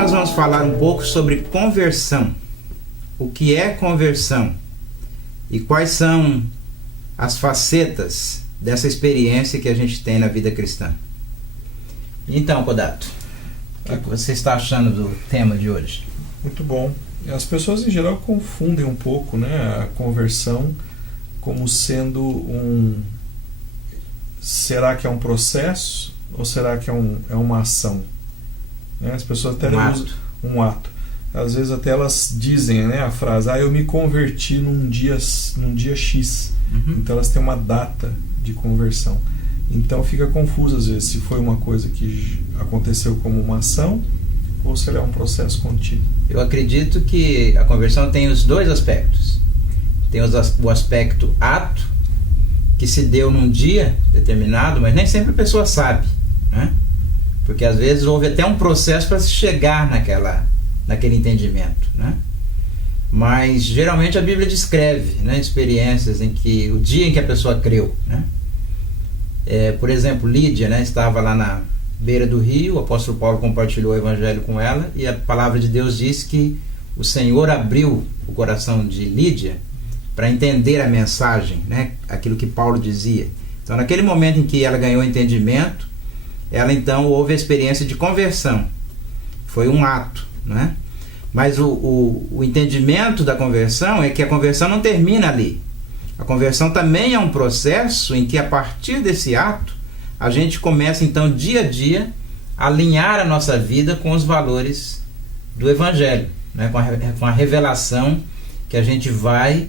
nós vamos falar um pouco sobre conversão. O que é conversão? E quais são as facetas dessa experiência que a gente tem na vida cristã? Então, Kodato, o que você está achando do tema de hoje? Muito bom. As pessoas em geral confundem um pouco, né, a conversão como sendo será que é um processo ou será que é uma ação? Né? As pessoas até usam um ato. Às vezes até elas dizem, né, a frase, eu me converti num dia X. Uhum. Então elas têm uma data de conversão. Então fica confuso às vezes se foi uma coisa que aconteceu como uma ação ou se ela é um processo contínuo. Eu acredito que a conversão tem os dois aspectos. Tem o aspecto ato, que se deu num dia determinado, mas nem sempre a pessoa sabe, né? Porque às vezes houve até um processo para se chegar naquele entendimento, né? Mas geralmente a Bíblia descreve, né, experiências em que o dia em que a pessoa creu, né? Por exemplo, Lídia, né, estava lá na beira do rio, o apóstolo Paulo compartilhou o evangelho com ela e a palavra de Deus diz que o Senhor abriu o coração de Lídia para entender a mensagem, né, aquilo que Paulo dizia. Então, naquele momento em que ela ganhou entendimento, ela então houve a experiência de conversão. Foi um ato, né? Mas o entendimento da conversão é que a conversão não termina ali. A conversão também é um processo em que, a partir desse ato, a gente começa então dia a dia a alinhar a nossa vida com os valores do Evangelho, né? Com a revelação que a gente vai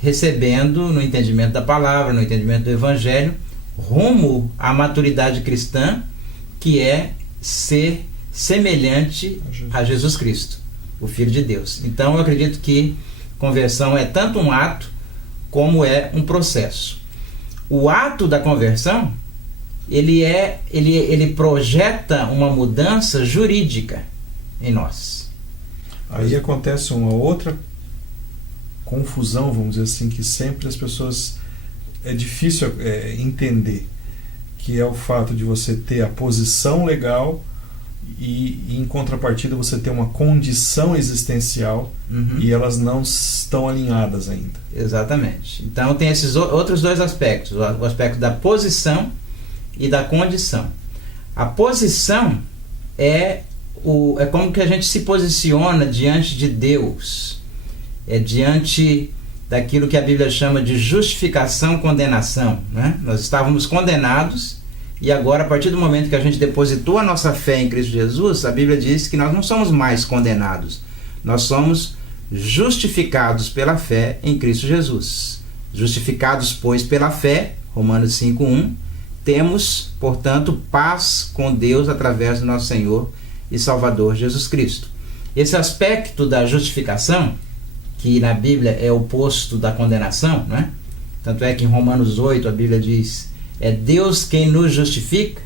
recebendo no entendimento da palavra, no entendimento do Evangelho, rumo à maturidade cristã, que é ser semelhante a Jesus Cristo, o Filho de Deus. Então eu acredito que conversão é tanto um ato como é um processo. O ato da conversão, ele projeta uma mudança jurídica em nós. Aí acontece uma outra confusão, vamos dizer assim, que sempre as pessoas é difícil entender, que é o fato de você ter a posição legal e em contrapartida você ter uma condição existencial. Uhum. E elas não estão alinhadas ainda. Exatamente. Então tem esses outros dois aspectos, o aspecto da posição e da condição. A posição é como que a gente se posiciona diante de Deus, diante daquilo que a Bíblia chama de justificação-condenação, né? Nós estávamos condenados e agora, a partir do momento que a gente depositou a nossa fé em Cristo Jesus, a Bíblia diz que nós não somos mais condenados, nós somos justificados pela fé em Cristo Jesus. Justificados, pois, pela fé, Romanos 5:1, temos, portanto, paz com Deus através do nosso Senhor e Salvador Jesus Cristo. Esse aspecto da justificação, que na Bíblia é oposto da condenação, né? Tanto é que em Romanos 8 a Bíblia diz: é Deus quem nos justifica,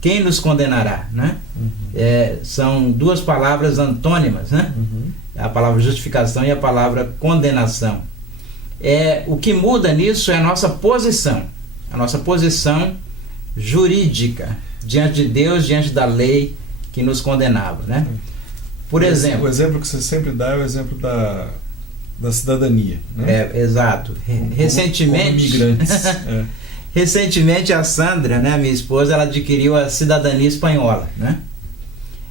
quem nos condenará, né? Uhum. São duas palavras antônimas, né? Uhum. A palavra justificação e a palavra condenação. O que muda nisso é a nossa posição jurídica diante de Deus, diante da lei que nos condenava, né? Por exemplo, o exemplo que você sempre dá é o exemplo da cidadania, né? Exato. Recentemente, como imigrantes. Recentemente a Sandra, né, minha esposa, ela adquiriu a cidadania espanhola, né?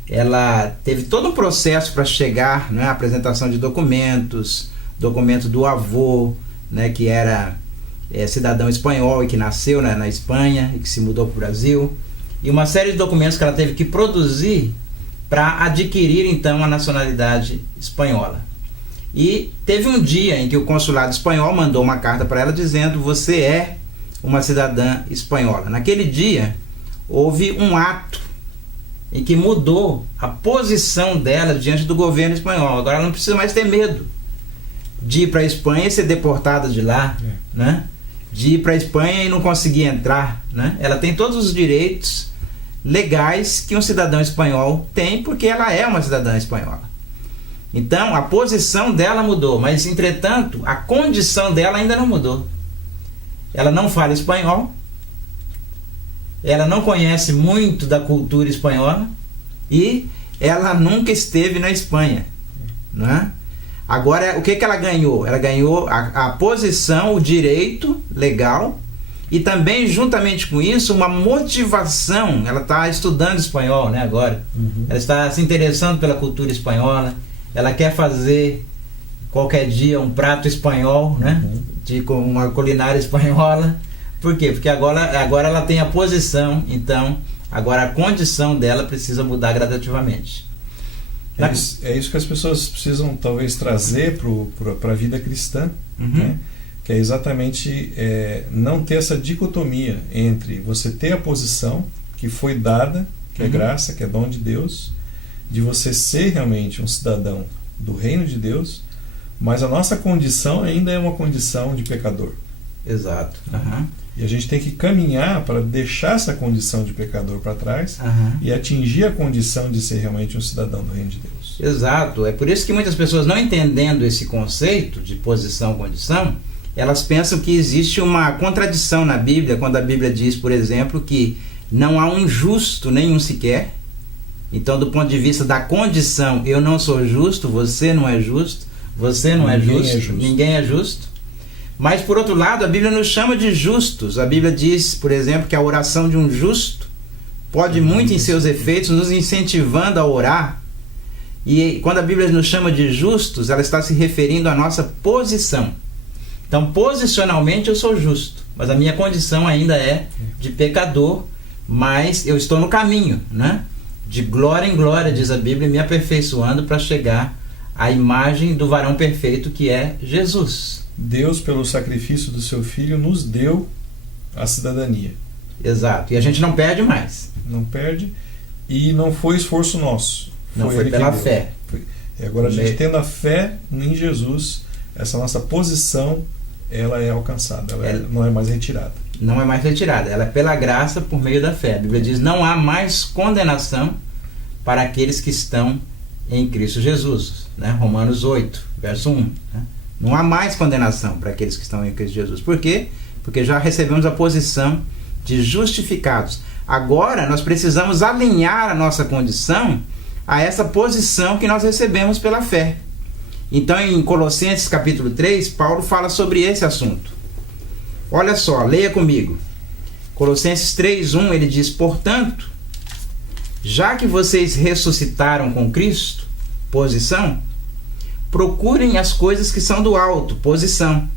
Ela teve todo um processo para chegar, né, à apresentação de documentos, documento do avô, né, que era cidadão espanhol e que nasceu, né, na Espanha e que se mudou para o Brasil, e uma série de documentos que ela teve que produzir para adquirir então a nacionalidade espanhola. E teve um dia em que o consulado espanhol mandou uma carta para ela dizendo: você é uma cidadã espanhola. Naquele dia houve um ato em que mudou a posição dela diante do governo espanhol. Agora ela não precisa mais ter medo de ir para a Espanha e ser deportada de lá, né? De ir para a Espanha e não conseguir entrar, né? Ela tem todos os direitos legais que um cidadão espanhol tem, porque ela é uma cidadã espanhola. Então a posição dela mudou, mas entretanto a condição dela ainda não mudou. Ela não fala espanhol, ela não conhece muito da cultura espanhola e ela nunca esteve na Espanha, né? Agora, o que ela ganhou? Ela ganhou a posição, o direito legal, e também, juntamente com isso, uma motivação. Ela está estudando espanhol, né, agora. Ela está se interessando pela cultura espanhola. Ela quer fazer qualquer dia um prato espanhol, né, com uma culinária espanhola. Por quê? Porque agora ela tem a posição, então agora a condição dela precisa mudar gradativamente. É isso que as pessoas precisam talvez trazer para a vida cristã, né? Que é exatamente não ter essa dicotomia entre você ter a posição que foi dada, que é graça, que é dom de Deus, de você ser realmente um cidadão do reino de Deus, mas a nossa condição ainda é uma condição de pecador. Exato. E a gente tem que caminhar para deixar essa condição de pecador para trás e atingir a condição de ser realmente um cidadão do reino de Deus. Exato. É por isso que muitas pessoas, não entendendo esse conceito de posição-condição, elas pensam que existe uma contradição na Bíblia, quando a Bíblia diz, por exemplo, que não há um justo nenhum sequer. Então, do ponto de vista da condição, eu não sou justo, você não é justo, você não é justo, ninguém é justo. Mas, por outro lado, a Bíblia nos chama de justos. A Bíblia diz, por exemplo, que a oração de um justo pode muito em seus efeitos, nos incentivando a orar. E quando a Bíblia nos chama de justos, ela está se referindo à nossa posição. Então, posicionalmente, eu sou justo, mas a minha condição ainda é de pecador, mas eu estou no caminho, né? De glória em glória, diz a Bíblia, me aperfeiçoando para chegar à imagem do varão perfeito, que é Jesus. Deus, pelo sacrifício do seu Filho, nos deu a cidadania. Exato. E a gente não perde mais. Não perde. E não foi esforço nosso. Não foi pela fé. E agora a gente tendo a fé em Jesus, essa nossa posição, ela é alcançada. Ela não é mais retirada. Não é mais retirada. Ela é pela graça por meio da fé. A Bíblia diz, não há mais condenação para aqueles que estão em Cristo Jesus. Né? Romanos 8, verso 1. Né? Não há mais condenação para aqueles que estão em Cristo Jesus. Por quê? Porque já recebemos a posição de justificados. Agora nós precisamos alinhar a nossa condição a essa posição que nós recebemos pela fé. Então, em Colossenses capítulo 3, Paulo fala sobre esse assunto. Olha só, leia comigo. Colossenses 3:1, ele diz, portanto, já que vocês ressuscitaram com Cristo, posição, procurem as coisas que são do alto, posição,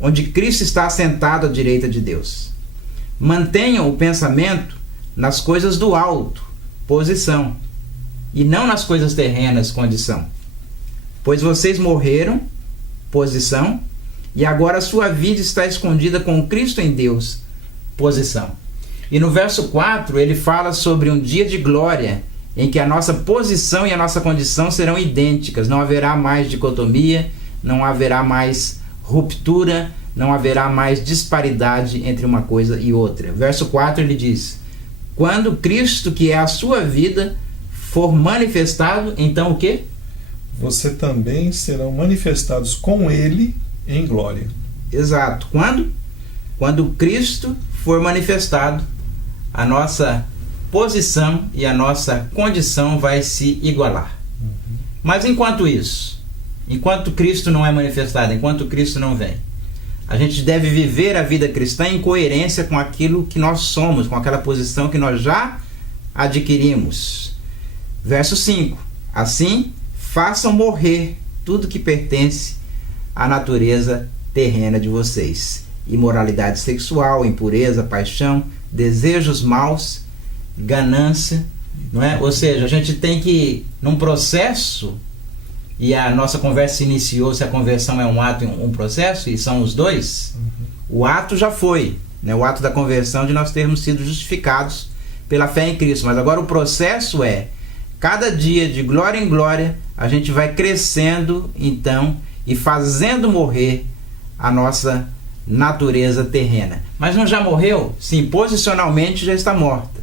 onde Cristo está assentado à direita de Deus. Mantenham o pensamento nas coisas do alto, posição, e não nas coisas terrenas, condição. Pois vocês morreram, posição, e agora a sua vida está escondida com Cristo em Deus, posição. E no verso 4 ele fala sobre um dia de glória, em que a nossa posição e a nossa condição serão idênticas. Não haverá mais dicotomia, não haverá mais ruptura, não haverá mais disparidade entre uma coisa e outra. Verso 4 ele diz, quando Cristo, que é a sua vida, for manifestado, então o quê? Você também serão manifestados com Ele em glória. Exato. Quando? Quando Cristo for manifestado, a nossa posição e a nossa condição vai se igualar. Mas enquanto isso, enquanto Cristo não é manifestado, enquanto Cristo não vem, a gente deve viver a vida cristã em coerência com aquilo que nós somos, com aquela posição que nós já adquirimos. Verso 5. Assim, façam morrer tudo que pertence à natureza terrena de vocês. Imoralidade sexual, impureza, paixão, desejos maus, ganância, não é? Ou seja, a gente tem que, num processo, e a nossa conversa se iniciou, se a conversão é um ato e um processo, e são os dois, o ato já foi, né? O ato da conversão de nós termos sido justificados pela fé em Cristo, mas agora o processo é, cada dia de glória em glória, a gente vai crescendo, então, e fazendo morrer a nossa natureza terrena. Mas não já morreu? Sim, posicionalmente já está morta.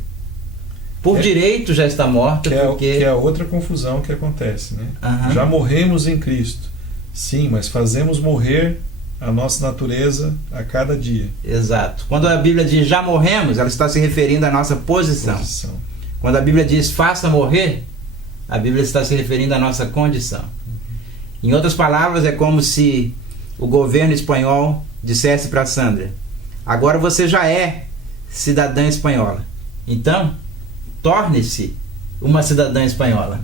Por direito já está morta. Que é outra confusão que acontece, né? Já morremos em Cristo. Sim, mas fazemos morrer a nossa natureza a cada dia. Exato. Quando a Bíblia diz já morremos, ela está se referindo à nossa posição. Quando a Bíblia diz faça morrer, A Bíblia está se referindo à nossa condição. Em outras palavras, é como se o governo espanhol dissesse para Sandra: agora você já é cidadã espanhola, então torne-se uma cidadã espanhola.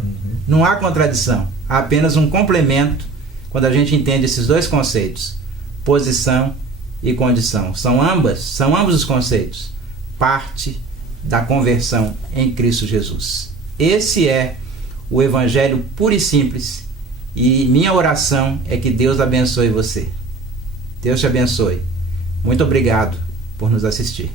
Não há contradição, há apenas um complemento quando a gente entende esses dois conceitos, posição e condição. São ambos os conceitos parte da conversão em Cristo Jesus. Esse é o Evangelho puro e simples, e minha oração é que Deus abençoe você. Deus te abençoe. Muito obrigado por nos assistir.